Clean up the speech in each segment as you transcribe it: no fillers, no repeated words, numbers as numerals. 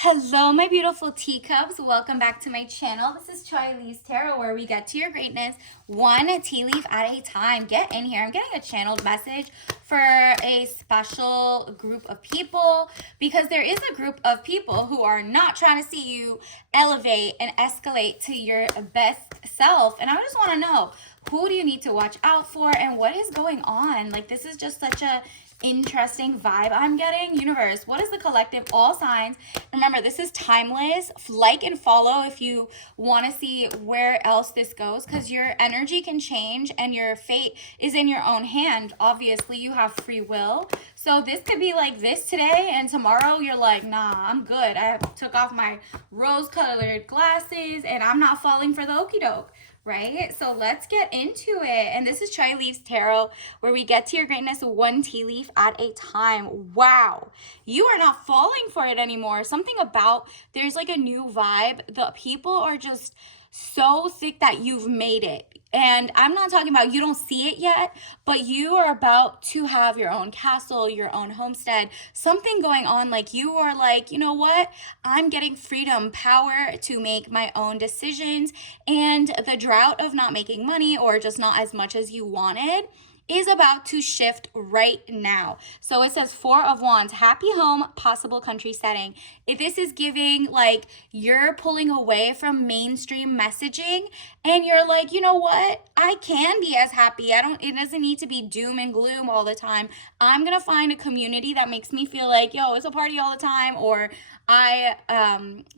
Hello, my beautiful teacups. Welcome back to my channel. This is Chai Lee's Tarot, where we get to your greatness one tea leaf at a time. Get in here. I'm getting a channeled message for a special group of people because there is a group of people who are not trying to see you elevate and escalate to your best self. And I just want to know, who do you need to watch out for and what is going on? Like, this is just such a interesting vibe I'm getting. Universe, what is the collective? All signs. Remember, this is timeless. Like and follow if you want to see where else this goes, because your energy can change and your fate is in your own hand. Obviously, you have free will. So this could be like this today, and tomorrow you're like, nah, I'm good. I took off my rose-colored glasses and I'm not falling for the okie doke. Right? So let's get into it. And this is Chai Leaves Tarot, where we get to your greatness one tea leaf at a time. Wow. You are not falling for it anymore. Something about, there's like a new vibe. The people are just so sick that you've made it. And I'm not talking about you don't see it yet, but you are about to have your own castle, your own homestead, something going on. Like, you are like, you know what? I'm getting freedom, power to make my own decisions. And the drought of not making money or just not as much as you wanted is about to shift right now. So it says Four of Wands, happy home, possible country setting. If this is giving like you're pulling away from mainstream messaging and you're like, you know what? I can be as happy. It doesn't need to be doom and gloom all the time. I'm going to find a community that makes me feel like, yo, it's a party all the time, or I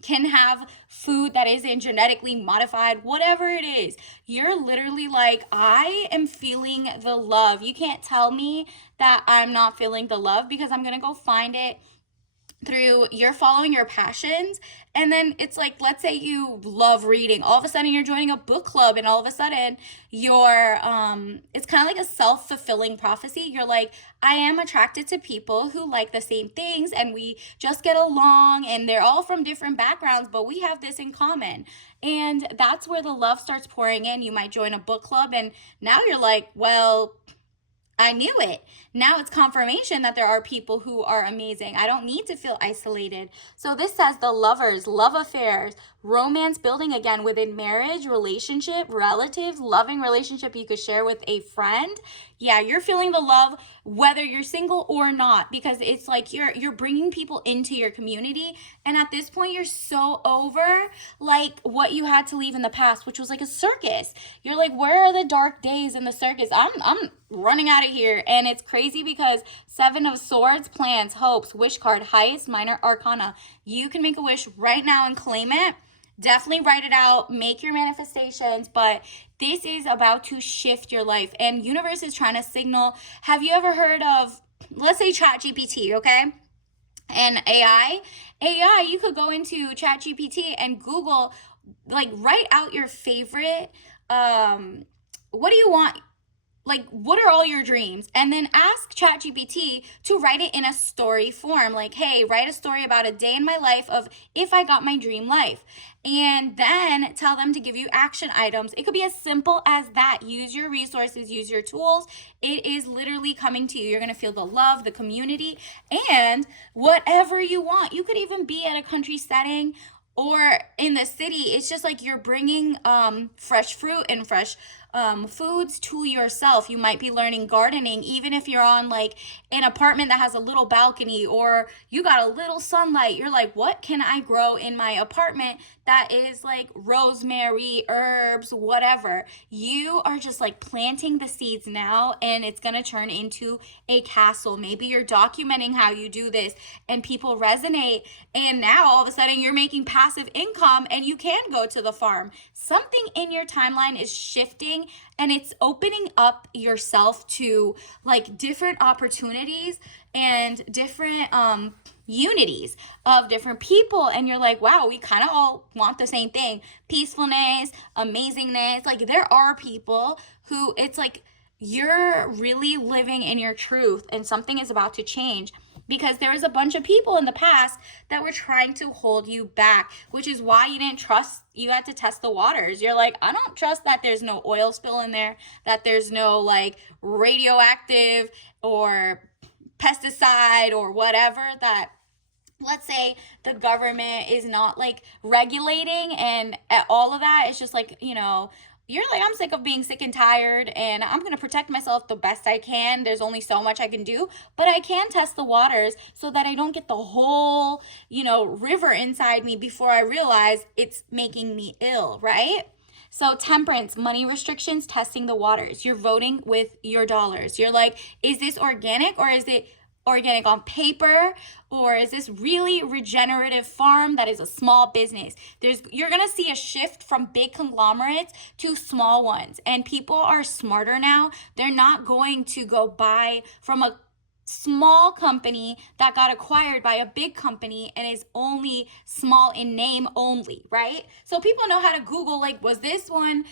can have food that isn't genetically modified, whatever it is. You're literally like, I am feeling the love. You can't tell me that I'm not feeling the love, because I'm going to go find it through you're following your passions. And then it's like, let's say you love reading, all of a sudden you're joining a book club, and all of a sudden you're it's kind of like a self-fulfilling prophecy. You're like, I am attracted to people who like the same things, and we just get along, and they're all from different backgrounds, but we have this in common. And that's where the love starts pouring in. You might join a book club, and now you're like, well, I knew it. Now it's confirmation that there are people who are amazing. I don't need to feel isolated. So this says the lovers, love affairs, romance building again within marriage, relationship, relatives, loving relationship you could share with a friend. Yeah, you're feeling the love whether you're single or not, because it's like you're bringing people into your community. And at this point you're so over like what you had to leave in the past, which was like a circus. You're like, where are the dark days in the circus? I'm running out of here. And it's crazy because Seven of Swords, plans, hopes, wish card, highest minor arcana. You can make a wish right now and claim it. Definitely write it out, make your manifestations, but this is about to shift your life. And universe is trying to signal. Have you ever heard of, let's say, ChatGPT, okay? And AI, you could go into ChatGPT and Google, like, write out your favorite, what do you want, like, what are all your dreams? And then ask ChatGPT to write it in a story form. Like, hey, write a story about a day in my life of if I got my dream life. And then tell them to give you action items. It could be as simple as that. Use your resources, use your tools. It is literally coming to you. You're going to feel the love, the community, and whatever you want. You could even be at a country setting or in the city. It's just like you're bringing fresh fruit and fresh foods to yourself. You might be learning gardening, even if you're on like an apartment that has a little balcony, or you got a little sunlight. You're like, what can I grow in my apartment that is like rosemary, herbs, whatever? You are just like planting the seeds now, and it's going to turn into a castle. Maybe you're documenting how you do this and people resonate, and now all of a sudden you're making passive income and you can go to the farm. Something in your timeline is shifting, and it's opening up yourself to like different opportunities and different unities of different people. And you're like, wow, we kind of all want the same thing: peacefulness, amazingness. Like, there are people who it's like you're really living in your truth, and something is about to change, because there was a bunch of people in the past that were trying to hold you back, which is why you didn't trust. You had to test the waters. You're like, I don't trust that there's no oil spill in there, that there's no like radioactive or pesticide or whatever that let's say the government is not like regulating and all of that, it's just like, you're like, I'm sick of being sick and tired, and I'm going to protect myself the best I can. There's only so much I can do, but I can test the waters so that I don't get the whole, river inside me before I realize it's making me ill, right? So, temperance, money restrictions, testing the waters. You're voting with your dollars. You're like, is this organic, or is it organic on paper, or is this really regenerative farm that is a small business? You're going to see a shift from big conglomerates to small ones, and people are smarter now. They're not going to go buy from a small company that got acquired by a big company and is only small in name only, right? So people know how to Google, like, was this one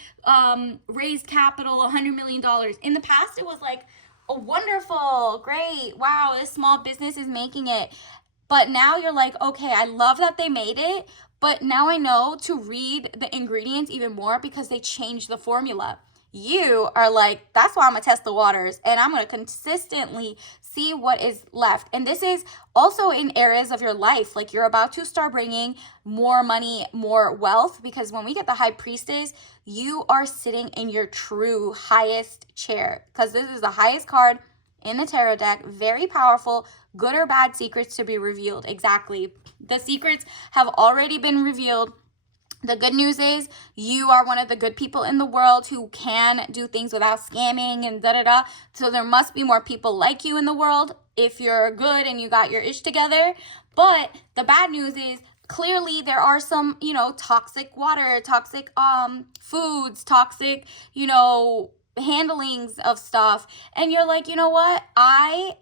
raised capital $100 million? In the past, it was like, oh, wonderful, great, wow, this small business is making it. But now you're like, okay, I love that they made it, but now I know to read the ingredients even more because they changed the formula. You are like, that's why I'm gonna test the waters, and I'm gonna consistently see what is left. And this is also in areas of your life, like you're about to start bringing more money, more wealth, because when we get the high priestess, you are sitting in your true highest chair, because this is the highest card in the tarot deck. Very powerful. Good or bad secrets to be revealed. Exactly. The secrets have already been revealed. The good news is you are one of the good people in the world who can do things without scamming and da-da-da. So there must be more people like you in the world if you're good and you got your ish together. But the bad news is clearly there are some, toxic water, toxic foods, toxic, handlings of stuff, and you're like, you know what,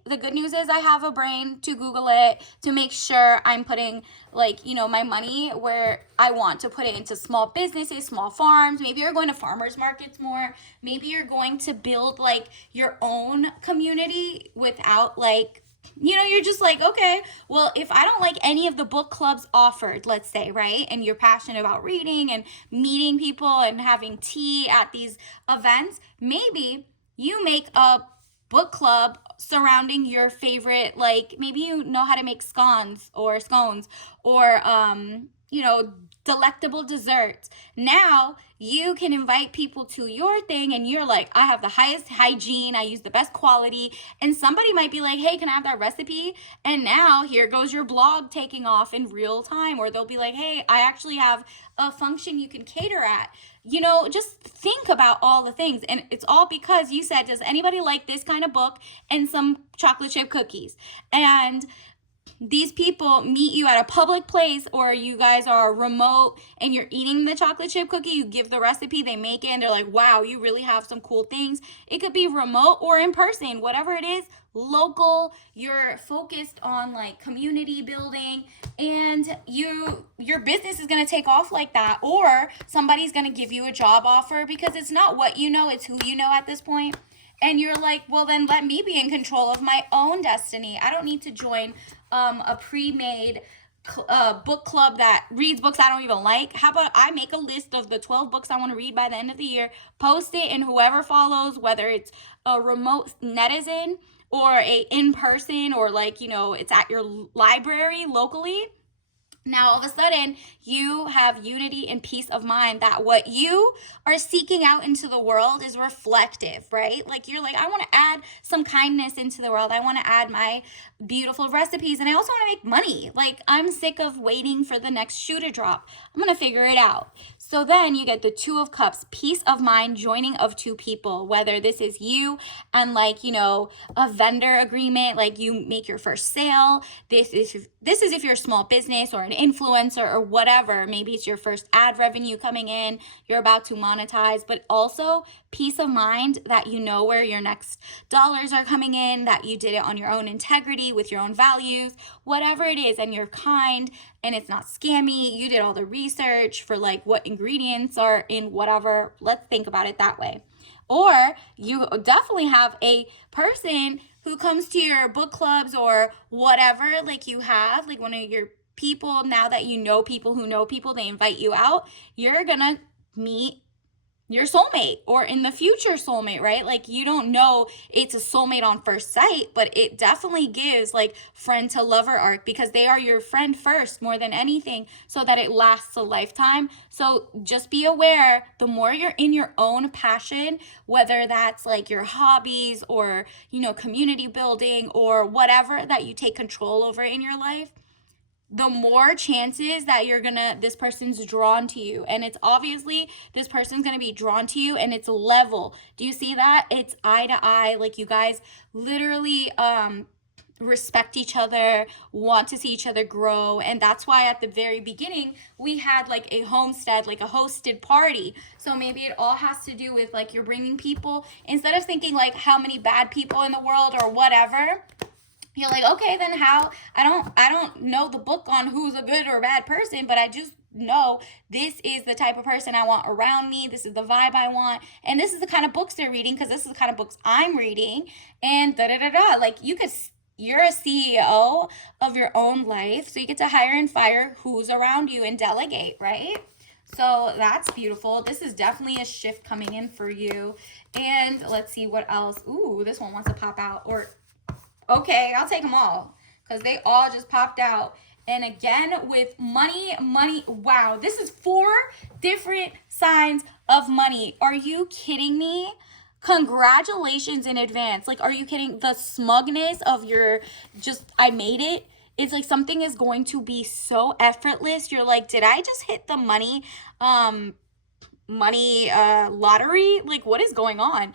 the good news is I have a brain to Google it to make sure I'm putting, like, my money where I want to put it, into small businesses, small farms. Maybe you're going to farmers markets more. Maybe you're going to build like your own community without like, you're just like, okay, well, if I don't like any of the book clubs offered, let's say, right? And you're passionate about reading and meeting people and having tea at these events, maybe you make a book club surrounding your favorite, like maybe you know how to make scones or delectable desserts. Now you can invite people to your thing, and you're like, I have the highest hygiene, I use the best quality, and somebody might be like, hey, can I have that recipe? And now here goes your blog taking off in real time. Or they'll be like, hey, I actually have a function you can cater at. Just think about all the things, and it's all because you said, does anybody like this kind of book and some chocolate chip cookies? And these people meet you at a public place, or you guys are remote and you're eating the chocolate chip cookie, you give the recipe, they make it, and they're like, wow, you really have some cool things. It could be remote or in person, whatever it is, local. You're focused on like community building, and your business is going to take off like that. Or somebody's going to give you a job offer, because it's not what you know, it's who you know at this point. And you're like, well, then let me be in control of my own destiny. I don't need to join a pre-made book club that reads books I don't even like. How about I make a list of the 12 books I want to read by the end of the year, post it, and whoever follows, whether it's a remote netizen or a in-person, or like, it's at your library locally, now all of a sudden you have unity and peace of mind that what you are seeking out into the world is reflective, right? Like you're like, I want to add some kindness into the world. I want to add my beautiful recipes, and I also want to make money. Like, I'm sick of waiting for the next shoe to drop. I'm going to figure it out. So then you get the Two of Cups, peace of mind, joining of two people, whether this is you and like, a vendor agreement, like you make your first sale. This is if you're a small business or an influencer or whatever. Maybe it's your first ad revenue coming in, you're about to monetize, but also peace of mind that you know where your next dollars are coming in, that you did it on your own integrity with your own values, whatever it is, and you're kind and it's not scammy. You did all the research for like what ingredients are in whatever. Let's think about it that way. Or you definitely have a person who comes to your book clubs or whatever, like you have like one of your people, now that you know people who know people, they invite you out. You're gonna meet your soulmate or in the future soulmate, right? Like you don't know it's a soulmate on first sight, but it definitely gives like friend to lover arc because they are your friend first more than anything so that it lasts a lifetime. So just be aware, the more you're in your own passion, whether that's like your hobbies or, you know, community building or whatever that you take control over in your life, the more chances that this person's drawn to you. And it's obviously this person's gonna be drawn to you and it's level. Do you see that? It's eye to eye. Like you guys literally respect each other, want to see each other grow. And that's why at the very beginning we had like a homestead, like a hosted party. So maybe it all has to do with like you're bringing people, instead of thinking like how many bad people in the world or whatever, you're like, okay, then how? I don't know the book on who's a good or bad person, but I just know this is the type of person I want around me. This is the vibe I want. And this is the kind of books they're reading because this is the kind of books I'm reading. And da-da-da-da. Like you're a CEO of your own life. So you get to hire and fire who's around you and delegate, right? So that's beautiful. This is definitely a shift coming in for you. And let's see what else. Ooh, this one wants to pop out. Or okay, I'll take them all because they all just popped out. And again, with money, wow, this is 4 different signs of money. Are you kidding me? Congratulations in advance. Like, are you kidding? The smugness of I made it. It's like something is going to be so effortless. You're like, did I just hit the money lottery? Like what is going on?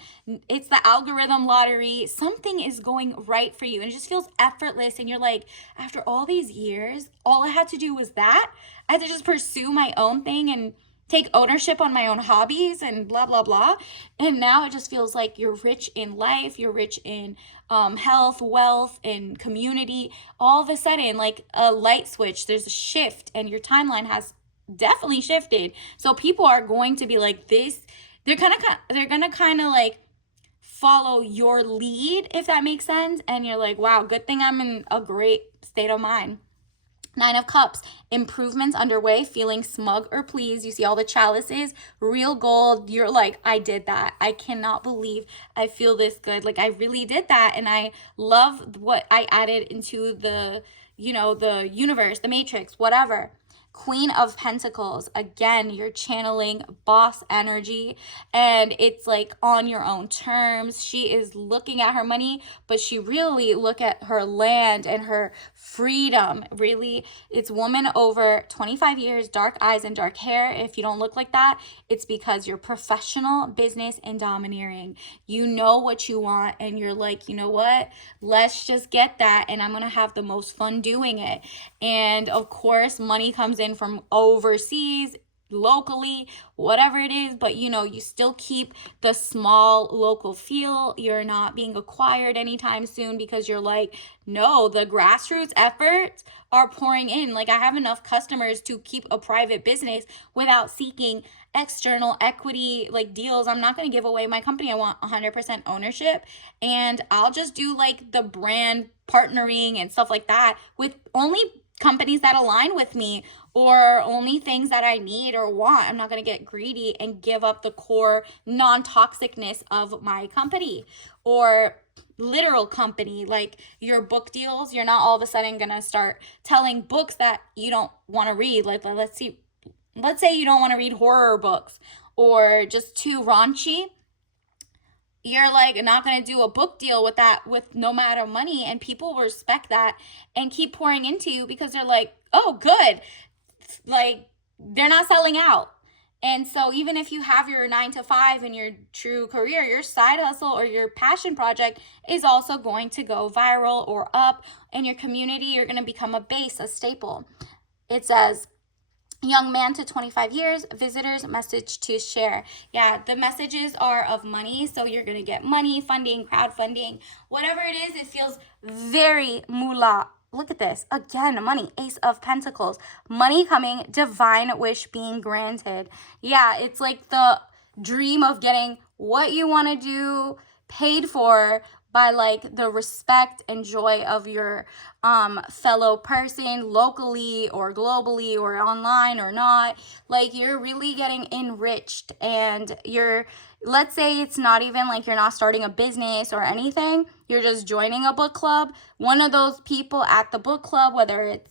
It's the algorithm lottery. Something is going right for you and it just feels effortless. And you're like, after all these years, all I had to do was that. I had to just pursue my own thing and take ownership on my own hobbies and blah blah blah. And now it just feels like you're rich in life, you're rich in health, wealth, and community. All of a sudden, like a light switch, there's a shift and your timeline has definitely shifted. So people are going to be like this. They're gonna kind of like follow your lead, if that makes sense. And you're like, wow, good thing I'm in a great state of mind. 9 of Cups, improvements underway, feeling smug or pleased. You see all the chalices, real gold. You're like, I did that. I cannot believe I feel this good. Like I really did that. And I love what I added into the, the universe, the matrix, whatever. Queen of Pentacles, again, you're channeling boss energy and it's like on your own terms. She is looking at her money, but she really look at her land and her freedom. Really, it's woman over 25 years, dark eyes and dark hair. If you don't look like that, it's because you're professional, business, and domineering. You know what you want and you're like, you know what? Let's just get that and I'm going to have the most fun doing it. And of course, money comes in from overseas, locally, whatever it is, but you still keep the small local feel. You're not being acquired anytime soon because you're like, no, the grassroots efforts are pouring in. Like I have enough customers to keep a private business without seeking external equity like deals. I'm not going to give away my company. I want 100% ownership and I'll just do like the brand partnering and stuff like that with only companies that align with me or only things that I need or want. I'm not going to get greedy and give up the core non-toxicness of my company or literal company. Like your book deals, you're not all of a sudden going to start telling books that you don't want to read. Like let's say you don't want to read horror books or just too raunchy. You're like not going to do a book deal with that with no matter money, and people respect that and keep pouring into you because they're like, oh good, like they're not selling out. And so even if you have your 9 to 5 in your true career, your side hustle or your passion project is also going to go viral or up in your community. You're going to become a base, a staple. It says, young man to 25 years, visitors, message to share. Yeah, the messages are of money. So you're going to get money, funding, crowdfunding, whatever it is. It feels very moolah. Look at this. Again, money, Ace of Pentacles. Money coming, divine wish being granted. Yeah, it's like the dream of getting what you want to do paid for by like the respect and joy of your fellow person locally or globally or online or not. Like you're really getting enriched, and you're, let's say it's not even like you're not starting a business or anything, you're just joining a book club. One of those people at the book club, whether it's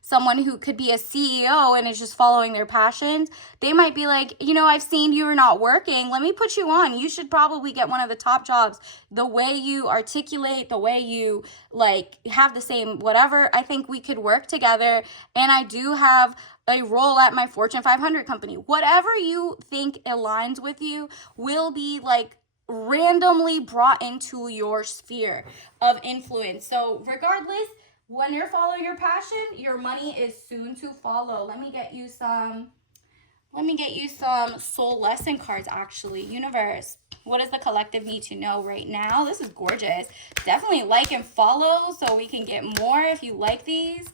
someone who could be a CEO and is just following their passions, they might be like, you know, I've seen you are not working. Let me put you on. You should probably get one of the top jobs. The way you articulate, the way you like have the same whatever, I think we could work together. And I do have a role at my Fortune 500 company. Whatever you think aligns with you will be like randomly brought into your sphere of influence. So regardless, when you're following your passion, your money is soon to follow. Let me get you some soul lesson cards actually. Universe, what does the collective need to know right now? This is gorgeous. Definitely like and follow so we can get more if you like these.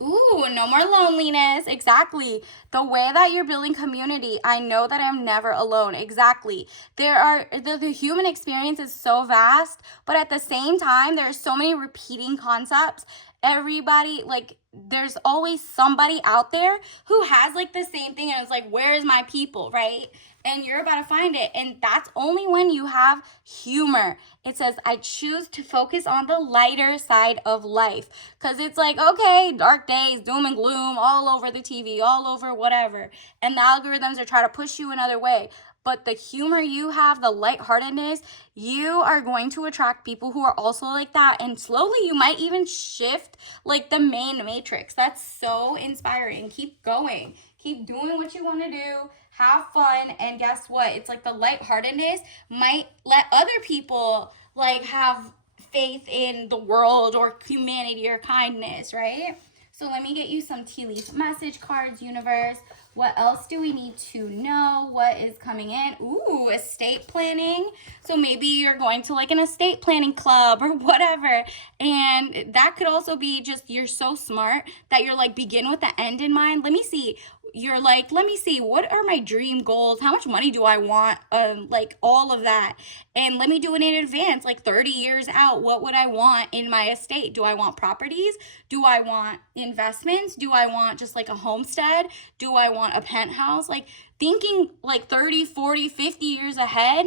Ooh, no more loneliness. Exactly. The way that you're building community, I know that I'm never alone. Exactly. The human experience is so vast, but at the same time, there's so many repeating concepts. Everybody, like, there's always somebody out there who has like the same thing, and it's like, where is my people, right? And you're about to find it. And that's only when you have humor. It says, I choose to focus on the lighter side of life. Because it's like, okay, dark days, doom and gloom, all over the TV, all over whatever. And the algorithms are trying to push you another way. But the humor you have, the lightheartedness, you are going to attract people who are also like that. And slowly you might even shift like the main matrix. That's so inspiring. Keep going. Keep doing what you want to do. Have fun. And guess what? It's like the lightheartedness might let other people like have faith in the world or humanity or kindness, right? So let me get you some tea leaf message cards, universe. What else do we need to know? What is coming in? Ooh, estate planning. So maybe you're going to like an estate planning club or whatever. And that could also be just, you're so smart that you're like, begin with the end in mind. Let me see. You're like, let me see, what are my dream goals? How much money do I want? Like all of that. And let me do it in advance, like 30 years out. What would I want in my estate? Do I want properties? Do I want investments? Do I want just like a homestead? Do I want a penthouse? Like thinking like 30, 40, 50 years ahead,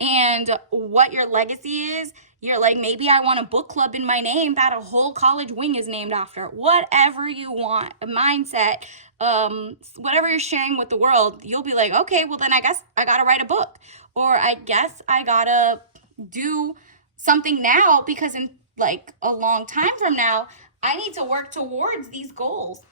and what your legacy is. You're like, maybe I want a book club in my name that a whole college wing is named after. Whatever you want, a mindset, whatever you're sharing with the world, you'll be like, okay, well then I guess I gotta write a book, or I guess I gotta do something now, because in like a long time from now, I need to work towards these goals.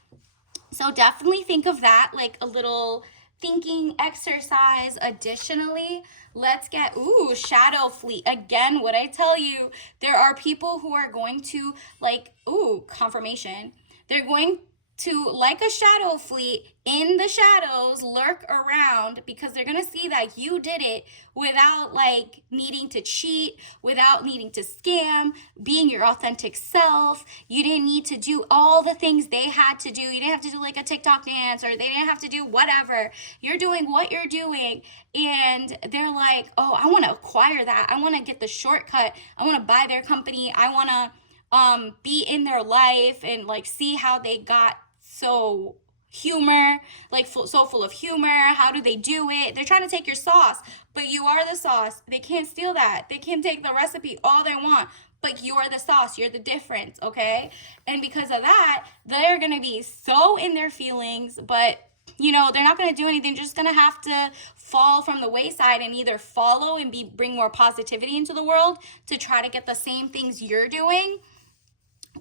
So definitely think of that like a little thinking exercise. Additionally, let's get, ooh, shadow fleet. Again, what I tell you, there are people who are going to like, ooh, confirmation. They're going to, like a shadow fleet, in the shadows, lurk around, because they're going to see that you did it without like needing to cheat, without needing to scam, being your authentic self. You didn't need to do all the things they had to do. You didn't have to do like a TikTok dance, or they didn't have to do whatever. You're doing what you're doing. And they're like, oh, I want to acquire that. I want to get the shortcut. I want to buy their company. I want to be in their life and like see how they got so humor, like so full of humor. How do they do it? They're trying to take your sauce, but you are the sauce. They can't steal that. They can take the recipe all they want, but you're the sauce. You're the difference, okay? And because of that, they're gonna be so in their feelings, but you know, they're not going to do anything. They're just going to have to fall from the wayside and either follow and bring more positivity into the world to try to get the same things you're doing,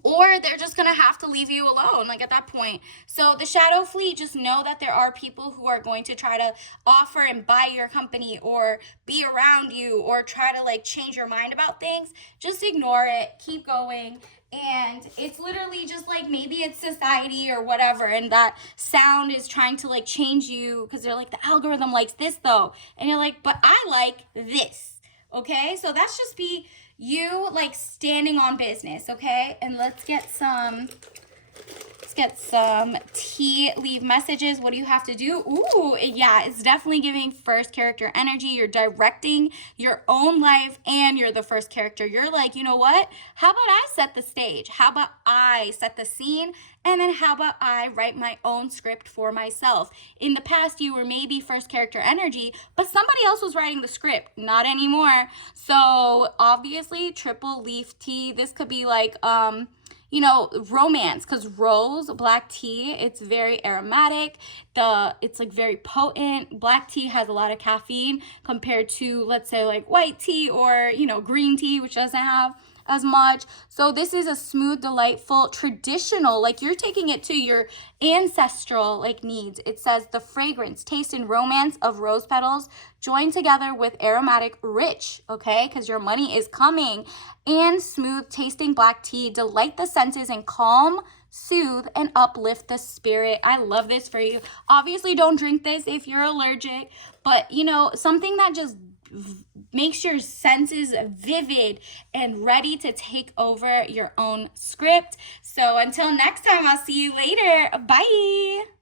or they're just going to have to leave you alone, like at that point. So the shadow fleet, just know that there are people who are going to try to offer and buy your company or be around you or try to like change your mind about things. Just ignore it. Keep going. And it's literally just like, maybe it's society or whatever, and that sound is trying to like change you because they're like, the algorithm likes this though. And you're like, but I like this. Okay, so that's just you like standing on business. Okay, and let's get some Let's get some tea leaf messages. What do you have to do? Ooh, yeah, it's definitely giving first character energy. You're directing your own life and you're the first character. You're like, you know what? How about I set the stage? How about I set the scene? And then how about I write my own script for myself? In the past, you were maybe first character energy, but somebody else was writing the script. Not anymore. So obviously, triple leaf tea. This could be like, you know, romance, because rose black tea, it's very aromatic. It's like very potent. Black tea has a lot of caffeine compared to, let's say, like white tea or, you know, green tea, which doesn't have as much. So this is a smooth, delightful, traditional, like you're taking it to your ancestral like needs. It says the fragrance, taste, and romance of rose petals joined together with aromatic rich, okay, because your money is coming, and smooth tasting black tea delight the senses and calm, soothe, and uplift the spirit. I love this for you. Obviously, don't drink this if you're allergic, but you know, something that just makes your senses vivid and ready to take over your own script. So until next time, I'll see you later. Bye.